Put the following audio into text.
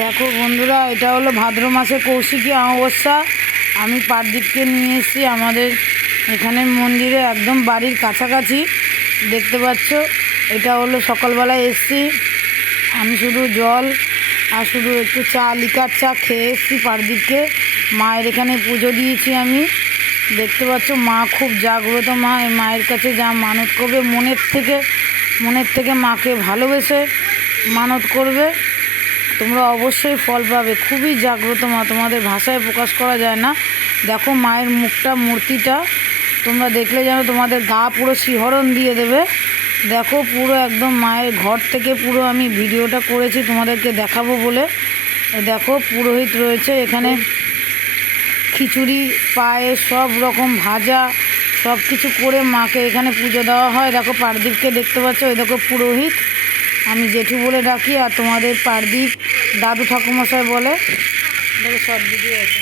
দেখো বন্ধুরা, এটা হলো ভাদ্র মাসে কৌশিকী অমাবস্যা। আমি পারদীপকে নিয়ে এসেছি আমাদের এখানে মন্দিরে, একদম বাড়ির কাছাকাছি। দেখতে পাচ্ছ, এটা হলো সকালবেলায় এসছি। আমি শুধু জল আর শুধু একটু চা, লিকার চা খেয়ে এসছি পারদীপকে। মায়ের এখানে পুজো দিয়েছি আমি। দেখতে পাচ্ছ, মা খুব জাগ্রত মা। এই মায়ের কাছে যা মানত করবে, মনের থেকে মনের থেকে মাকে ভালোবেসে মানত করবে। তোমরা অবশ্যই ফল পাবে। খুবই জাগ্রত মা, তোমাদের ভাষায় প্রকাশ করা যায় না। দেখো মায়ের মুখটা, মূর্তিটা, তোমরা দেখলে যেন তোমাদের গা পুরো শিহরণ দিয়ে দেবে। দেখো পুরো একদম মায়ের ঘর থেকে পুরো আমি ভিডিওটা করেছি, তোমাদেরকে দেখাবো বলে। দেখো পুরোহিত রয়েছে, এখানে খিচুড়ি, পায়েস, সব রকম ভাজা, সব কিছু করে মাকে এখানে পুজো দেওয়া হয়। দেখো পারদীপকে দেখতে পাচ্ছ ওই দেখো পুরোহিত। আমি জেঠু বলে ডাকি আর তোমাদের পারদীপ দাদু ঠাকুমশাই বলে। সব দিদি আছে